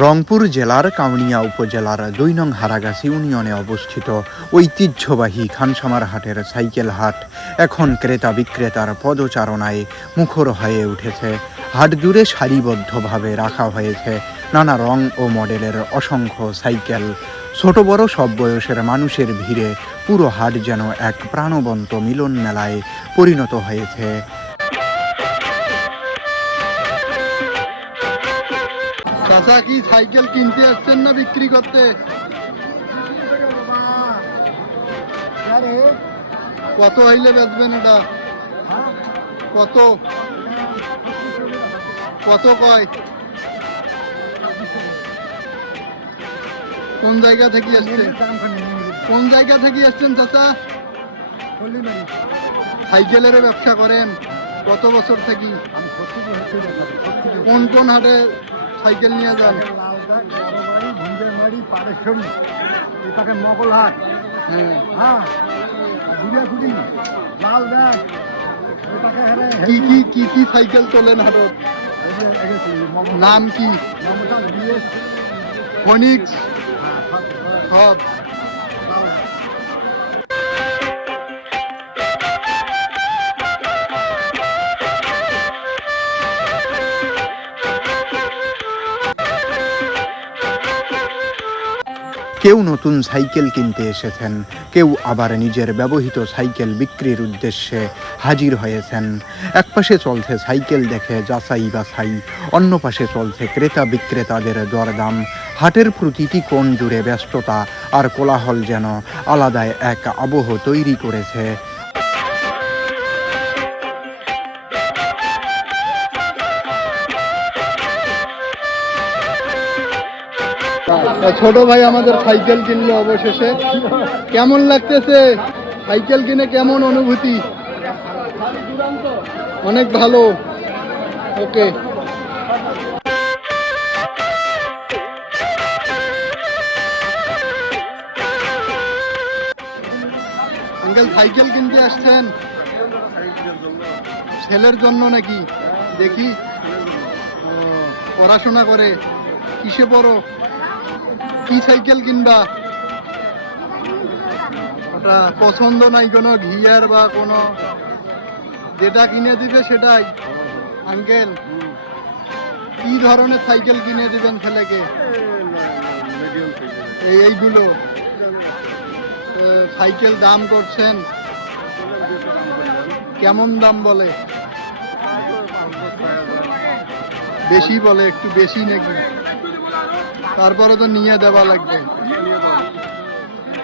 রংপুর জেলার কাউনিয়া উপজেলার ২ নং হারাগাছি ইউনিয়নে অবস্থিত ঐতিহ্যবাহী খানসামার হাটের সাইকেল হাট এখন ক্রেতা বিক্রেতার পদচারণায় মুখর হয়ে উঠেছে। হাট জুড়ে সারিবদ্ধভাবে রাখা হয়েছে নানা রং ও মডেলের অসংখ্য সাইকেল। ছোট বড় সব বয়সের মানুষের ভিড়ে পুরো হাট যেন এক প্রাণবন্ত মিলন মেলায় পরিণত হয়েছে। চাচা কি সাইকেল কিনতে আসছেন না বিক্রি করতে? কত হইলে বেচবেন এটা? কত কত কয়? কোন জায়গা থেকে আসছেন? কোন জায়গা থেকে আসছেন চাচা? সাইকেলের ব্যবসা করেন কত বছর থেকে? কোন কোন হাটে সাইকেল নিয়ে যান? মগলহাট, কি কি কি কি সাইকেল তোলেন হাটত? নাম কি? ফনিক্স সব। কেউ নতুন সাইকেল কিনতে এসেছেন, কেউ আবার নিজের ব্যবহৃত সাইকেল বিক্রির উদ্দেশ্যে হাজির হয়েছেন। একপাশে চলছে সাইকেল দেখে যাচাই বাছাই, অন্য পাশে চলছে ক্রেতা বিক্রেতাদের দরদাম। হাটের প্রতিটি কোণ জুড়ে ব্যস্ততা আর কোলাহল যেন আলাদা এক আবহ তৈরি করেছে। ছোট ভাই আমাদের সাইকেল কিনলো অবশেষে। কেমন লাগতেছে সাইকেল কিনে? কেমন অনুভূতি? অনেক ভালো। ওকে, আঙ্কেল সাইকেল কিনতে আসছেন? ছেলের জন্য নাকি? দেখি পড়াশোনা করে। কিসে পড়ো? কি সাইকেল কিনবা? ওটা পছন্দ নাই কোনো গিয়ার বা কোনো? যেটা কিনে দিবে সেটাই। আঙ্কেল কি ধরনের সাইকেল কিনে দিবেন ছেলেকে? এইগুলো সাইকেল দাম করছেন কেমন? দাম বলে বেশি, বলে একটু বেশি নাকি? তারপরে তো নিয়ে দেওয়া লাগবে,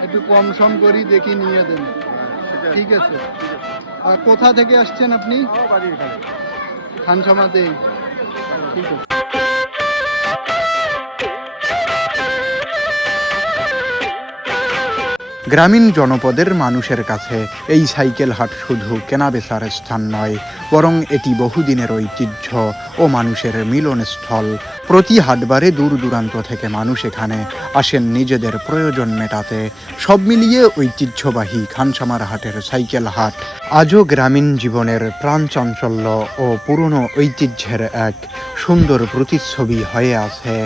একটু কম সম করি দেখি, নিয়ে দেন। ঠিক আছে। আর কোথা থেকে আসছেন আপনি? খানসামাতে। ঠিক আছে। গ্রামীণ জনপদের মানুষের কাছে এই সাইকেল হাট শুধু কেনাবেচার স্থান নয়, বরং এটি বহুদিনের ঐতিহ্য ও মানুষের মিলনস্থল। প্রতি হাটবারে দূর দূরান্ত থেকে মানুষ এখানে আসেন নিজেদের প্রয়োজন মেটাতে। সব মিলিয়ে ঐতিহ্যবাহী খানসামার হাটের সাইকেল হাট আজও গ্রামীণ জীবনের প্রাণচাঞ্চল্য ও পুরনো ঐতিহ্যের এক সুন্দর প্রতিচ্ছবি হয়ে আছে।